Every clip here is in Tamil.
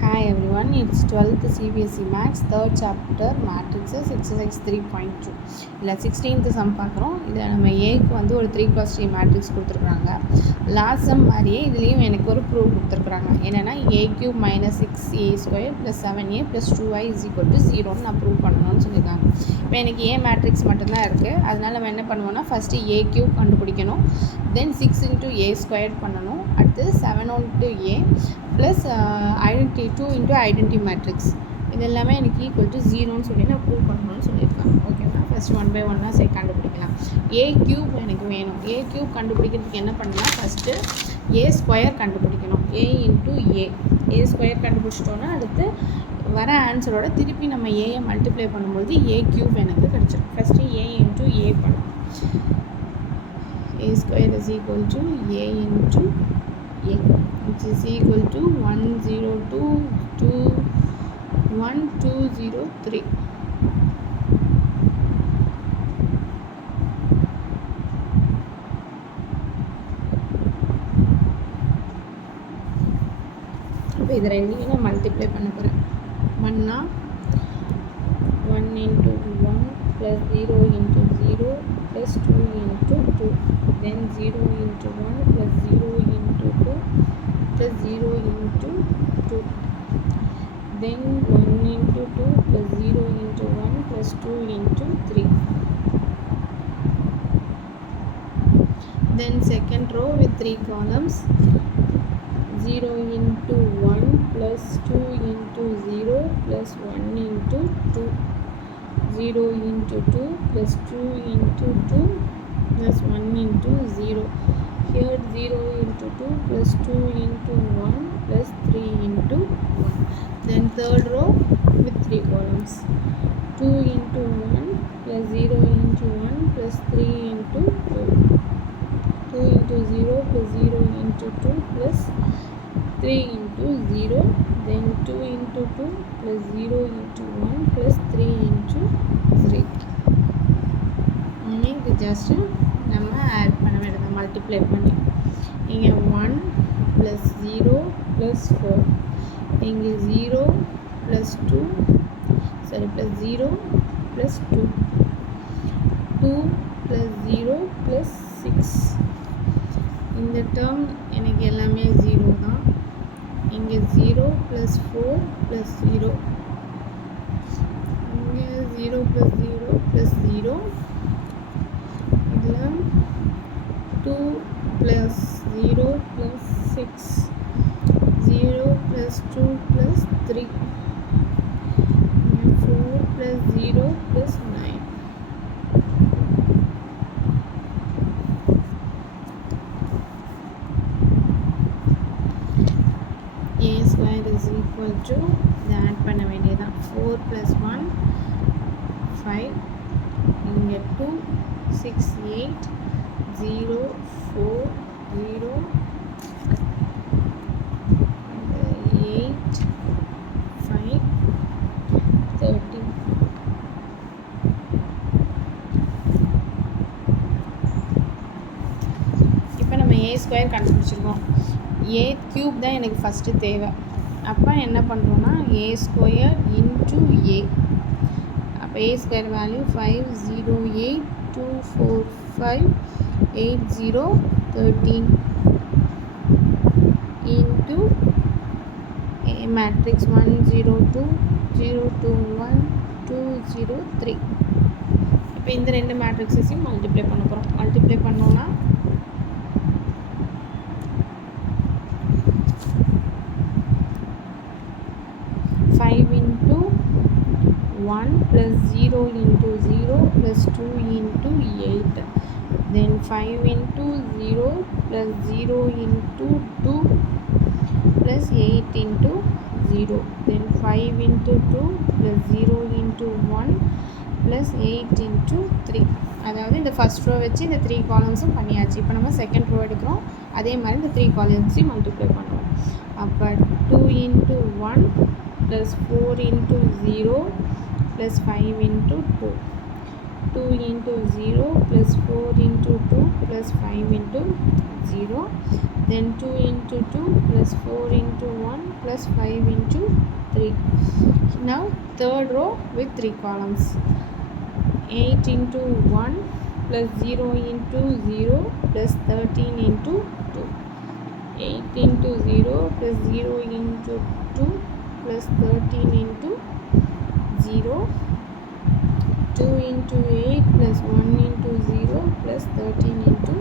Hi everyone, it's 12th CBSE Maths, 3rd chapter Matrices, exercise 3.2. இல்லை 16th sum பார்க்குறோம். இதில் நம்ம ஏக்கு வந்து ஒரு 3x3 மேட்ரிக்ஸ் கொடுத்துருக்குறாங்க. லாஸ்ட் சம் மாதிரியே இதுலேயும் எனக்கு ஒரு ப்ரூவ் கொடுத்துருக்குறாங்க. என்னென்னா a³ - 6a² + 7a + 2i = 0 நான் ப்ரூவ் பண்ணணும்னு சொல்லியிருக்காங்க. இப்போ எனக்கு ஏ மேட்ரிக்ஸ் மட்டும்தான் இருக்குது. அதனால் நம்ம என்ன பண்ணுவோம்னா ஃபஸ்ட்டு a³ கண்டுபிடிக்கணும், தென் 6 × a² பண்ணணும், அடுத்து 7 × a plus identity 2 × identity matrix இது எல்லாமே எனக்கு ஈக்குவல் டு 0ன்னு சொல்லி நான் ப்ரூவ் பண்ணணும்னு சொல்லியிருக்காங்க. ஓகேவா? ஃபஸ்ட் 1 by 1 கண்டுபிடிக்கலாம். a³ எனக்கு வேணும். a³ கண்டுபிடிக்கிறதுக்கு என்ன பண்ணலாம், ஃபஸ்ட்டு a² கண்டுபிடிக்கணும். a × a² கண்டுபிடிச்சிட்டோன்னா அடுத்து வர ஆன்சரோட திருப்பி நம்ம ஏயை மல்டிப்ளை பண்ணும்போது a³ எனக்கு கிடச்சிடும். ஃபஸ்ட்டு a × a பண்ணணும். a² = a × a, which is equal to 102 to 1203. இப்போ இது ரெண்டையும் நான் மல்டிப்ளை பண்ண போகிறேன். 1 × 1 + 0 × 0 + 2 × 2, then 0 × 1 + 0 × 2 + 0 × 2, then 1 × 2 + 0 × 1 + 2 × 3. Then second row with 3 columns, 0 × 1 + 2 × 0 + 1 × 2, 0 × 2 + 2 × 2 + 1 × 0. Here 0 × 2 + 2 × 1 + 3 × 1. Then third row with 3 columns, 2 × 1 + 0 × 1 + 3 × 2, 2 × 0 + 0 × 2 + 3 × 0, then 2 × 2 + 0 × 1 + 3 × 3. இது ஜஸ்ட்டு நம்ம ஆட் பண்ண வேண்டியது, மல்டிப்ளை பண்ணி. இங்கே 1 + 0 + 4, இங்கே 0 + 2 + 0 + 2, 2 + 0 + 6. இந்த டேர்ம் எனக்கு எல்லாமே 0 தான். இங்கே 0 + 4 + 0, இங்கே 0 + 0 + 0, இதில் 2 + 0 + 6, 0 + 2 + 3, 4 + 0 + 9. a² is equal to இதை ஆட் பண்ண வேண்டியதான். 4 + 1 5, இங்கே 2 6 8 0 4 0 8 5 13. இப்போ நம்ம a² கண்டுபிடிச்சிருக்கோம். a³ தான் எனக்கு ஃபஸ்ட்டு தேவை. அப்போ என்ன பண்ணுறோன்னா a² × a. அப்போ a² value 5082458013 into a matrix 102 021 203. இப்போ இந்த ரெண்டு மேட்ரிக்ஸையும் மல்டிப்ளை பண்ண போகிறோம். மல்டிப்ளை பண்ணோன்னா 5 × 1 + 0 × 0 + 2 × 8, then 5 × 0 + 0 × 2 + 8 × 0, then 5 × 2 + 0 × 1 + 8 × 3. அதாவது இந்த ஃபஸ்ட் ரோ வச்சு இந்த 3 காலம்ஸும் பண்ணியாச்சு. இப்போ நம்ம செகண்ட் ரோ எடுக்கிறோம். அதே மாதிரி இந்த 3 காலம்ஸையும் மல்டிப்ளை பண்ணுவோம். அப்போ 2 × 1 + 4 × 0 + 5 × 2, 2 × 0 + 4 × 2 + 5 × 0, then 2 into 2 plus 4 into 1 plus 5 into 3. Now third row with 3 columns. 8 into 1 plus 0 into 0 plus 13 into 2. 8 into 0 plus 0 into 2 plus 13 into 0. 2 into 8 plus 1 into 0 plus 13 into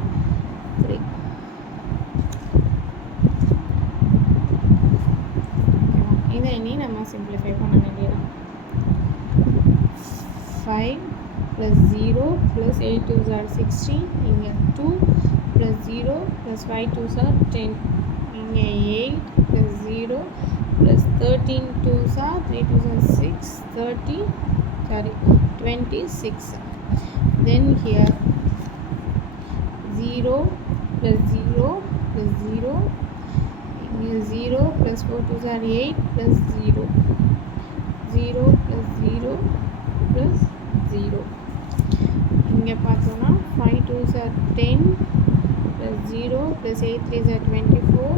3. இதை இனி நம்ம சிம்பிளிஃபை பண்ண வேண்டியதான். 5 plus 0 plus 8 2s are 16. இங்கே 2 plus 0 plus 5 2s are 10. இங்கே 8 plus 0 plus 13 2s are 3 2s are 6 30 26. Then here 0 plus 0 plus 0. 0 plus 4 2s are 8 plus 0. 0 plus 0 plus 0. இங்கே பார்த்தோன்னா 5 2s are 10 plus 0 plus 8 3s are 24.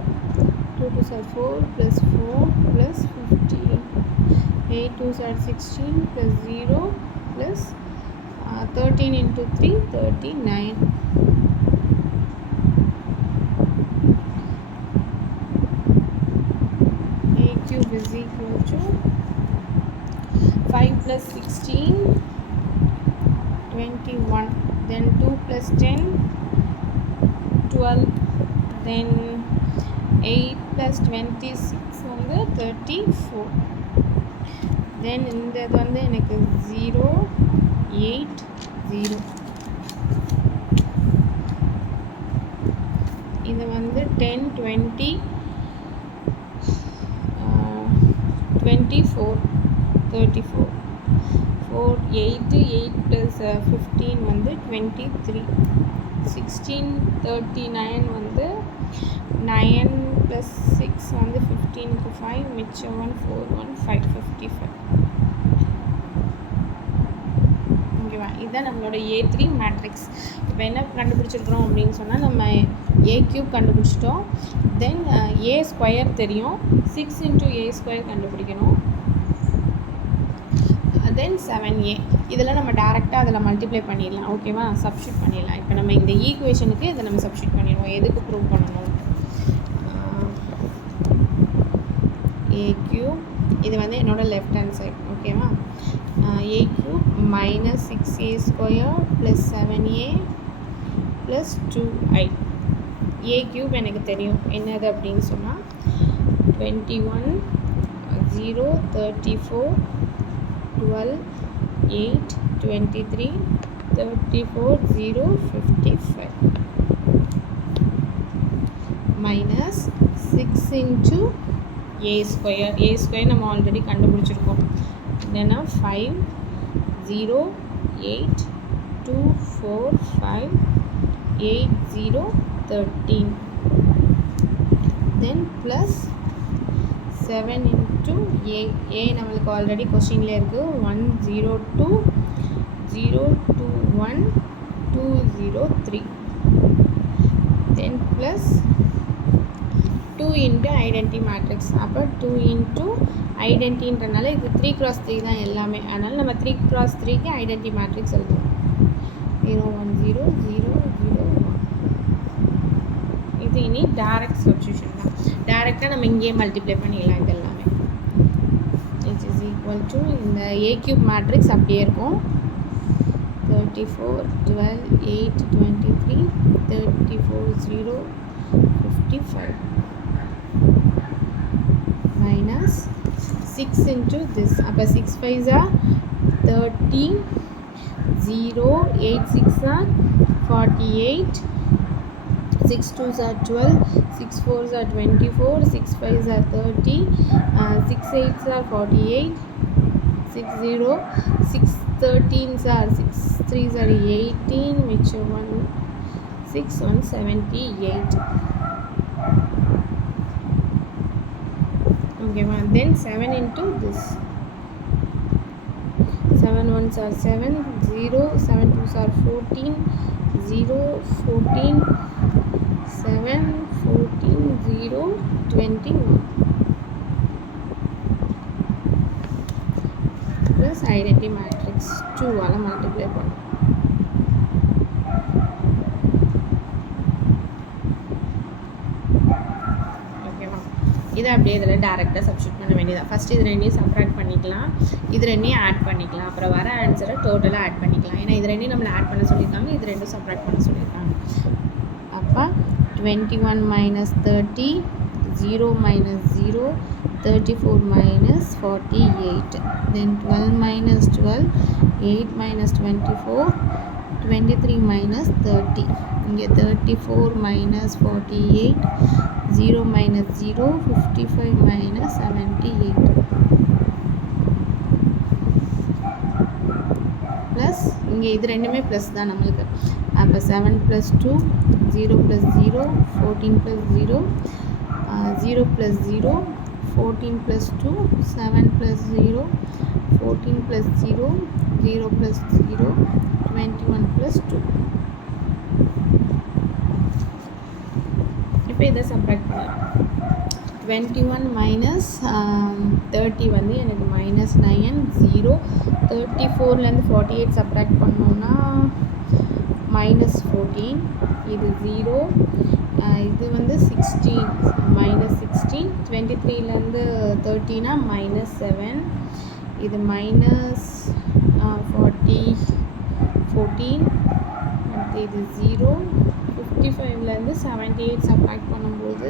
2 2s are 4 plus 4 plus 15. 8 2s are 16 plus 0 plus 13 into 3 39. A cube is equal to 5 plus 16 21. Then 2 plus 10 12. Then 8 plus 26 வந்து 34. Then இந்த இது வந்து எனக்கு 0 8 0. இது வந்து 10 20 24 34. 4 8 8 plus 15 வந்து 23. 16 39 வந்து 9 plus 6 வந்து 15க்கு 5 மிச்சம் 1 4 1 5 55. ஓகேவா, இதுதான் நம்மளோட A3 மேட்ரிக்ஸ். இப்போ என்ன கண்டுபிடிச்சிருக்கிறோம் அப்படின்னு சொன்னால், நம்ம A கியூப் கண்டுபிடிச்சிட்டோம். தென் A ஸ்கொயர் தெரியும், 6 into A ஸ்கொயர் கண்டுபிடிக்கணும். தென் 7A. இதெல்லாம் நம்ம டேரெக்டாக அதில் மல்டிப்ளை பண்ணிடலாம். ஓகேவா, சப்ஸ்டியூட் பண்ணிடலாம். இப்போ நம்ம இந்த ஈக்குவேஷனுக்கு இதை நம்ம சப்ஸ்டியூட் பண்ணிடுவோம். எதுக்கு ப்ரூவ் பண்ணணும்? A கியூப், இது வந்து என்னோட லெஃப்ட் ஹேண்ட் சைட். ஓகேவா, A cube minus 6A square plus 7A plus 2I. A cube எனக்கு தெரியும் என்னது அப்படின்னு சொன்னால் 21 0 34 12 8 23 34 0 55 minus 6 into A square. A square நம்ம ஆல்ரெடி கண்டுபிடிச்சிருக்கோம். என்னென்னா 5 0 8 2 4 5 8 0 13. தென் ப்ளஸ் 7 into A. A நம்மளுக்கு ஆல்ரெடி கொஸ்டின்ல இருக்குது. 1 0 2 0 2 1 2 0 3. தென் ப்ளஸ் 2 into ஐடென்டி மேட்ரிக்ஸ். அப்போ 2 into ஐடென்டின்றனால இது 3x3 தான் எல்லாமே. அதனால் நம்ம 3x3க்கு ஐடென்டி மேட்ரிக்ஸ் எழுதுவோம். 0 1 0 0 0 1. இது இனி டைரக்ட் சப்ஸ்டியூஷன் தான். டைரெக்டாக நம்ம இங்கேயே மல்டிப்ளை பண்ணிடலாம். இது எல்லாமே இட் இஸ் ஈக்குவல் டு இந்த A கியூப் மேட்ரிக்ஸ் அப்படியே இருக்கும். 34 12 8 23 34 0 55 minus 6 into this. அப்போ 6 5s are 30 0 8 6 are 48 6 2s are 12 6 4s are 24 6 5s are 30 6 8s are 48 6 0 6 13s are 6 3s are 18 which 1 6 1 78. Okay, then 7 into this. 7 1s are 7 0 7 2s are 14 0 14 7 14, 0, 21 plus identity matrix 2 all multiply பண்ணும். ஓகேவா? இதை அப்படியே இதில் டேரெக்டாக சப்ஸ்டியூட் பண்ண வேண்டியதான். ஃபஸ்ட்டு இது ரெண்டையும் சப்ராக்ட் பண்ணிக்கலாம், இது ரெண்டையும் ஆட் பண்ணிக்கலாம், அப்புறம் வர ஆன்சரை டோட்டலாக ஆட் பண்ணிக்கலாம். ஏன்னா இது ரெண்டையும் நம்மளை ஆட் பண்ண சொல்லியிருக்காங்க, இது ரெண்டும் சப்ராக்ட் பண்ண சொல்லியிருக்காங்க. அப்போ 21 minus 30, 0 minus 0, 34 minus 48, then 12 minus 12, 8 minus 24, 23 minus 30, இங்கே 34 minus 48, 0 minus 0, 55 minus 78 ப்ளஸ் இங்கே இது ரெண்டுமே ப்ளஸ் தான் நம்மளுக்கு. அப்போ 7 plus 2, 0 plus 0, 14 plus 0, 0 plus 0, 14 plus 2, 7 plus 0, 14 plus 0, 0 plus 0, 21 plus 2. இப்போ இதை சப்ராக்ட் பண்ணலாம். 21 மைனஸ் 30 வந்து எனக்கு -9, 0. 34லேருந்து 48 சப்ராக்ட் பண்ணோன்னா -14, இது 0, இது வந்து 16, -16. 23லேருந்து 30னா -7, இது -14, அடுத்து இது 0. 55லேருந்து 78 சப்ராக்ட் பண்ணும்போது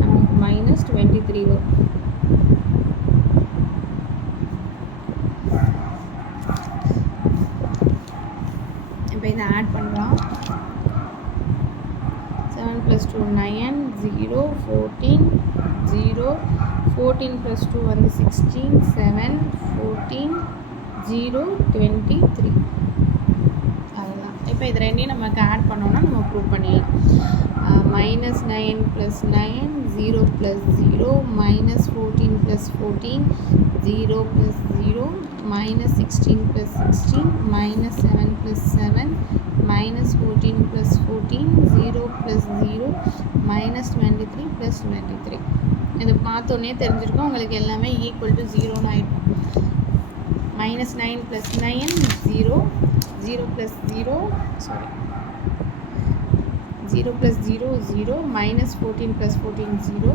நமக்கு -23 வரும். இப்போ இதை ஆட் பண்ணுறோம். 7 plus 2 9, 0, 14, 0, 14 plus 2 வந்து 16, 7, 14, 0, 23. அதுதான். இப்போ இது ரெண்டையும் நமக்கு ஆட் பண்ணோன்னா நம்ம ப்ரூவ் பண்ணிடலாம். -9 plus 9, 0 plus 0, -14 plus 14, 0 plus 0, -16 plus 16, -7 plus 7, -14 plus 14, 0 plus 0, -23 plus 23. இது பார்த்தோன்னே தெரிஞ்சிருக்கும் உங்களுக்கு எல்லாமே ஈக்குவல் டு 0ன்னு ஆகிடும். -9 plus 9, 0, 0 plus 0, 0 plus 0, 0, -14 plus 14, 0,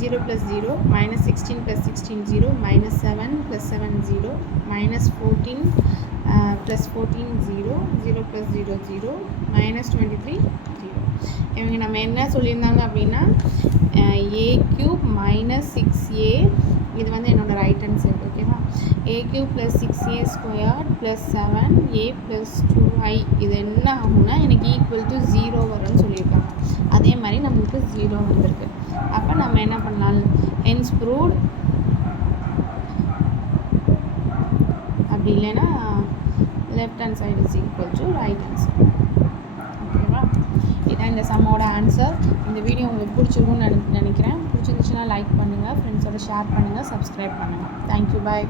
0 plus 0, -16 plus 16, 0, -7 plus 7, 0, -14 plus 14, 0, 0 plus 0, 0, -23, 0. இவங்க நம்ம என்ன சொல்லியிருந்தாங்க அப்படின்னா a³ -6a, இது வந்து என்னோடய ரைட் ஹேண்ட் சைடு. ஓகேவா? a³ + 6a² + 7a + 2i இது என்ன ஆகும்னா எனக்கு ஈக்குவல் டு 0 வரும்னு சொல்லியிருக்காங்க. அதே மாதிரி நம்மளுக்கு 0 வந்திருக்கு. அப்போ நம்ம என்ன பண்ணலாம், ஹென்ஸ் ப்ரூவ்ட். அப்படி இல்லைன்னா left hand side is equal to right hand side. ஓகேவா? இதான் இந்த சம்மோட ஆன்சர். இந்த வீடியோ உங்களுக்கு பிடிச்சிருக்கும்னு நினைக்கிறேன். பிடிச்சிருந்துச்சுன்னா லைக் பண்ணுங்கள், ஃப்ரெண்ட்ஸோட ஷேர் பண்ணுங்கள், சப்ஸ்கிரைப் பண்ணுங்கள். தேங்க்யூ, பாய்.